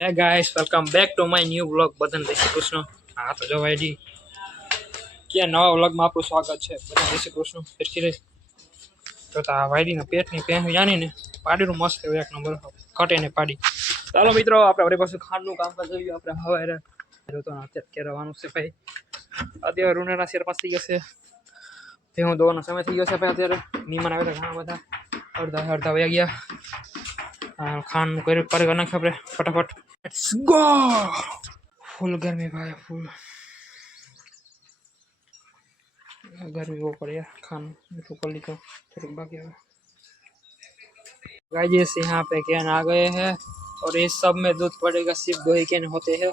Hey guys welcome back to my new vlog બધાને જય કૃષ્ણ. હા, તો જો ભાઈજી કે નવા વ્લોગમાં આપણું સ્વાગત છે? બધા જય શ્રી કૃષ્ણ. ફેરથી રહી તો આ વાયડીના પેટની પેન જાણીને પાડીનું મસ્ત એવું એક નંબર કટે ને પાડી. ચાલો મિત્રો, આપણે વળી પાછું ખાંડનું કામ કરી જોઈએ આપણે હવે જો તો અત્યારે ક્યારે આવવાનું છે ભાઈ. અત્યારે રૂનેના શેર પાસ થઈ જશે. તે હું દોવાનો સમય થઈ ગયો છે ભાઈ અત્યારે. મહેમાન આવ્યા ઘણા બધા. અડધા અડધા વયા ગયા. ખાંડનું કરી કરી નાખ્યું આપણે. ફટાફટ. लेट्स गो फुल गर्मी भाई फुल। गर्मी वो पड़े खाना इसको कर लेता फिर बाकी गाय जैसे यहाँ पे कैन आ गए हैं, और ये सब में दूध पड़ेगा, सिर्फ़ दो ही कैन होते हैं।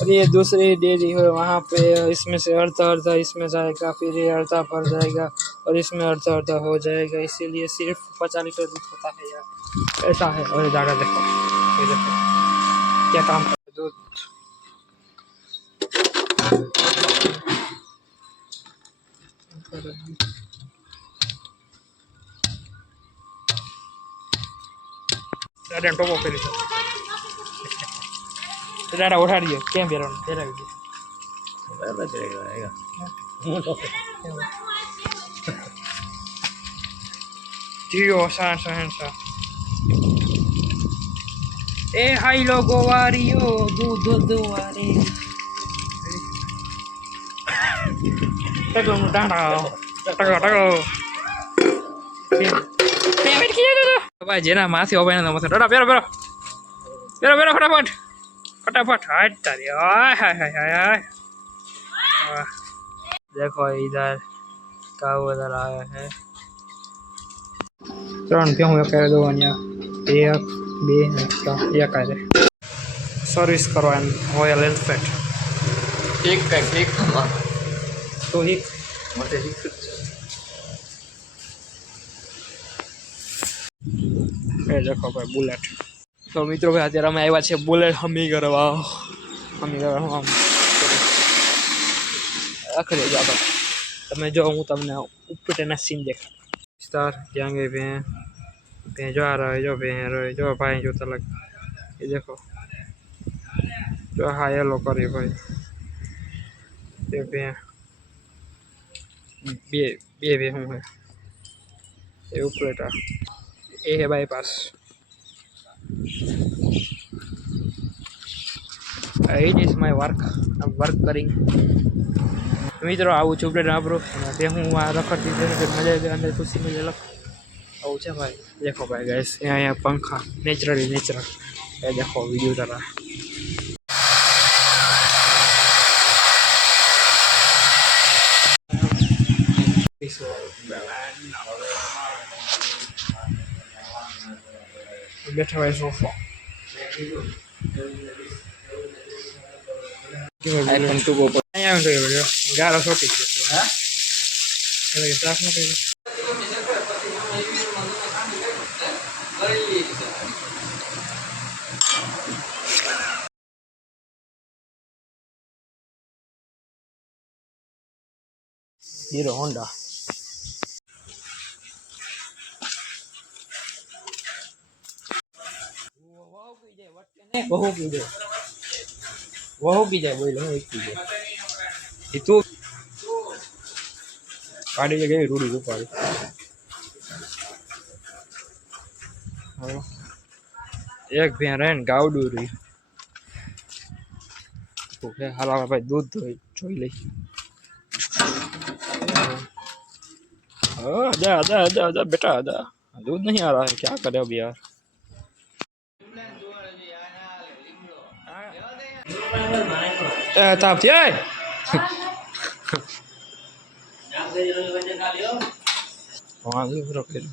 और ये दूसरी डेयरी है, वहाँ पे इसमें से अर्धा अर्धा, इसमें जाएगा, फिर ये अर्धा भर जाएगा, और इसमें अर्धा अर्धा हो जाएगा, इसीलिए सिर्फ़ पचास लीटर दूध होता है यार। ऐसा है, और ज़्यादा देखो, ये देखो। ત્યાં કામ કરે દૂધ દાદા ટોપો પહેરી છે દાદા ઉઠાડીએ કેમ પહેરવાનું પહેરાવી દે બરાબર છે હું તો જીઓ સાંસા સાંસા એ હાઈ લોગો વારીઓ દૂધ દુવારી Tago, tago, tago, tago. ભાઈ જેના માસી ઓબાઈ ના મસા ડોડા પેરો પેરો પેરો પેરો ફટાફટ ફટાફટ હાટ તારી હાય હાય હાય હાય હાય દેખો ઇધર કાવ ઉધર આયો હે ત્રણ પે હું એક કરી દઉં અહીંયા એક બે ત્રણ. એક આજે સર્વિસ કરવા એમ. રોયલ એન્ફિલ્ડ એક કાંઈક એક તો એક. માટે એક એ દેખો ભાઈ બુલેટ તો મિત્રો ભાઈ અત્યારે અમે આવ્યા છે બુલેટ હમી કરવા. હમી કરવા આખરે જ આગળ તમે જો હું તમને ઉપટેના સીન દેખાડ. વિસ્તાર ત્યાં ગઈ ભેં જો આ રહ્યો જો ભેં રહ્યો જો ભાઈ જો તલક એ દેખો જો હા એલો કરી ભાઈ એ ભેં બે બે ભેં હું હે એ ઉપરેટા એ hey bypass it is my work work કરિંગ મિત્રો આવું છું આપણે આપણું તે હું આ રખડતી મજા અંદર ખુશી લખ આવું છે ભાઈ દેખો ભાઈ ગેસ અહીંયા પંખા નેચરલી નેચરલ એ દેખો વીડિયો તારા બેઠા હોય સોફા આઈફોન ટુ ગો અહીંયા આવીને જોઈ લો ગારો છોટી ગયો હા એટલે કે સાફ ન કર્યું હીરો હોન્ડા બહુ કીધે બહુ કીધે બોલ એક કીધે એ તું કાઢી છે કેવી રૂડી ઉપાડી એક ભેં રહે ને ગાવડું રહી. હાલ ભાઈ દૂધ જોઈ લઈ. आजा आजा आजा आजा बेटा आजा दूध नहीं आ रहा है क्या करे अब यार ए, ताप थी ए हाँ ये पूरा फिर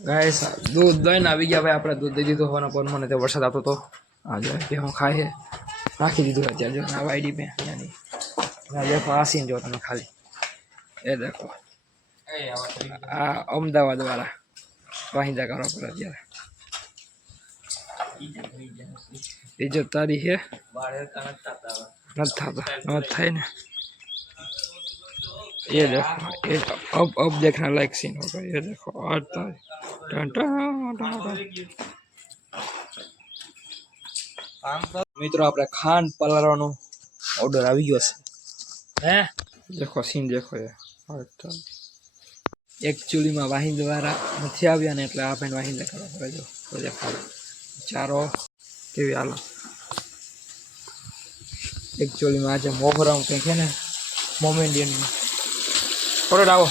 ગાઈસ દૂધ લઈને આવી ગયા ભાઈ આપણે દૂધ દઈ દીધું હોવાના પર મને તે વરસાદ આવતો હતો આ જો કે હું ખાય છે રાખી દીધું અત્યારે જો આ વાયડી પે ત્યાંની આ દેખો આ સીન જો તમે ખાલી એ દેખો આ અમદાવાદ વાળા વાહિંદા કરો પર અત્યારે બીજો તારી છે નથી થતો ન થાય ને ये देखो ये अब अब देखने लायक सीन होगा ये देखो और तारी ટન ટન ટન ટન. મિત્રો આપણે ખાંડ પલાળવાનો ઓર્ડર આવી ગયો છે હે? દેખો, સીન દેખો એ. એકચ્યુઅલીમાં વાહિન દ્વારા નથી આવ્યા ને એટલે આ ભાઈ વાહિન કરવા પડે. જો, તો દેખાડો ચારો, કેવી હાલો એકચ્યુઅલીમાં આજે મોહરમ કંઈક છે ને મોમેન્ડિયનનું પરોડ આવો.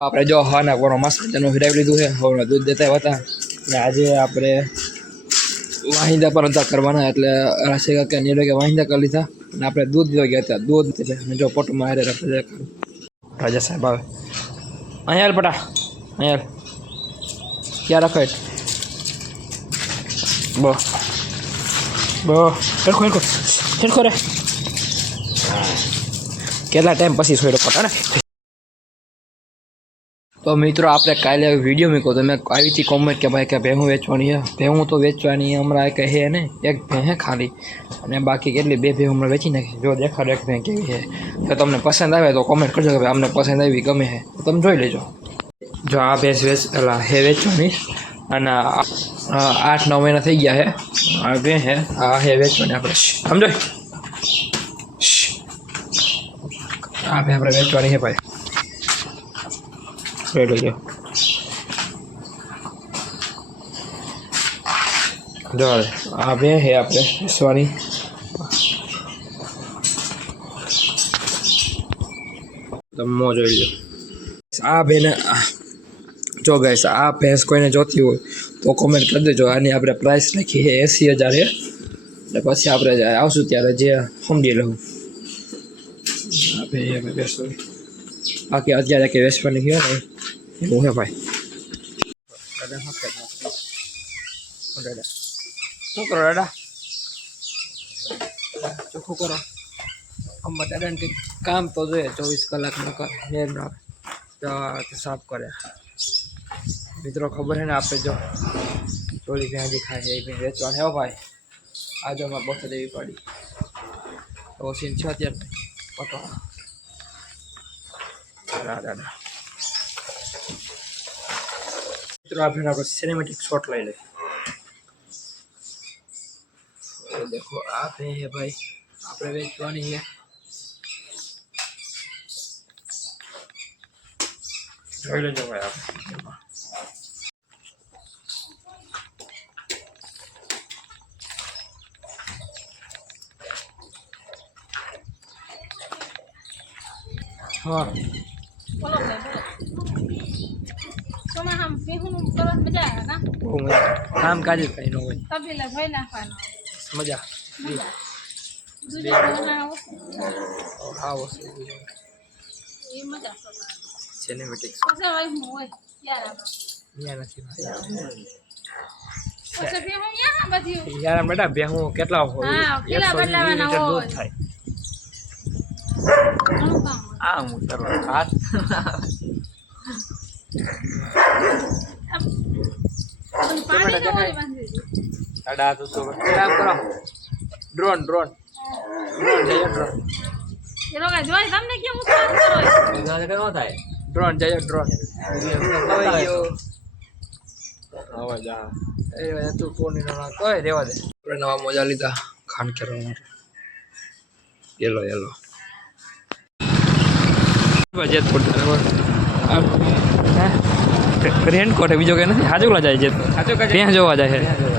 આપણે જો હવાના કોનો મસ્ત મજાનું હિરાવી લીધું છે હવે દૂધ દેતા હતા. અને આજે આપણે વાહિંદા પર હતા કરવાના, એટલે રાશિકા કે નીરવે કે વાહિંદા કરી લીધા. અને આપણે દૂધ લેવા ગયા હતા. દૂધ એટલે જો પોટમાં હારે રાખે રાજા સાહેબ આવે. અહીંયા પટા અહીંયા ક્યાં રાખો બો. બો. હેરખો હેરખો હેરખો રે. કેટલા ટાઈમ પછી છોડ્યો પટા ને તો મિત્રો, આપણે કાલે વીડિયો મૂક્યો તો મેં આવી હતી કોમેન્ટ કે ભાઈ કે ભેહું વેચવાની છે. ભેહું તો વેચવાની હમણાં કે હે ને, એક ભેં હે ખાલી. અને બાકી કેટલી બે ભેં હમણાં વેચી નાખી. જો દેખાડો એક ભેં કેવી છે. તો તમને પસંદ આવે તો કોમેન્ટ કરજો કે ભાઈ અમને પસંદ આવી ગમે છે. તમે જોઈ લેજો. જો આ ભેંસ વેચ એટલે હે વેચવાની. અને આઠ નવ મહિના થઈ ગયા છે. આ ભેં હે, આ હે વેચવાની આપણે. સમજો આ ભે આપણે વેચવાની છે ભાઈ. લેજો જો હવે, આ બે હે આપણે બેસવાની. તમે જોઈ લો આ બેને જો ગાઈસ આ ભેંસ કોઈને જોતી હોય તો કોમેન્ટ કરી દેજો. આની આપણે પ્રાઇસ લખી છે એંસી હજાર એટલે પછી આપણે આવશું ત્યારે જે સમજી લઉં. આપણે બેસો બાકી અત્યારે કે વેસવાની ગયો ને. દાદા ચોખ્ખું કરો આમાં દાદાને કંઈક કામ તો જોઈએ ચોવીસ કલાક ન કરે નેર ના આવે. તો સાફ કરે મિત્રો ખબર હે ને આપણે જો ચોલી ભેંજી ખાય એ ભેં વેચવાનું હો ભાઈ આજે અમારે બસો દેવી પડી તો સીન છે અત્યારે પટો દાદા દાદા મિત્રો આપણે આપણે સિનેમેટિક શોટ લઈ લઈએ ये देखो आप हैं है भाई આપણે વેચવાની છે જોઈ લેજો ભાઈ આપણે હા બોલો ભાઈ બોલો તમે આમ કરવા મજા આવે ના? બહુ મજા કામ કાજે કઈ ન હોય. તબેલા નાખવાનો. મજા. દૂધ બનાવો. હા ભાઈ. બેટા કેટલા હોય? કેટલા 120 બદલાવાના લીટર હોય. દૂધ થાય આ હું હાથ બધું પાણી ન હોય બાંધી સાડા હાથ તો કામ કરો. Drone drone. ડ્રોન જઈએ ડ્રોન. એ લોકો જોઈ તમને કેમ કામ કરો ન થાય. ડ્રોન જઈએ ડ્રોન. અવાજ. આ એ તું કોની ના કોઈ રેવા દે. આપણે નવા મોજા લીધા ખાન કરવા માટે. Yellow yellow. બજેટ કોટે બીજો કે નથી? હાજુકલા જાય છે. ત્યાં જોવા જાય છે.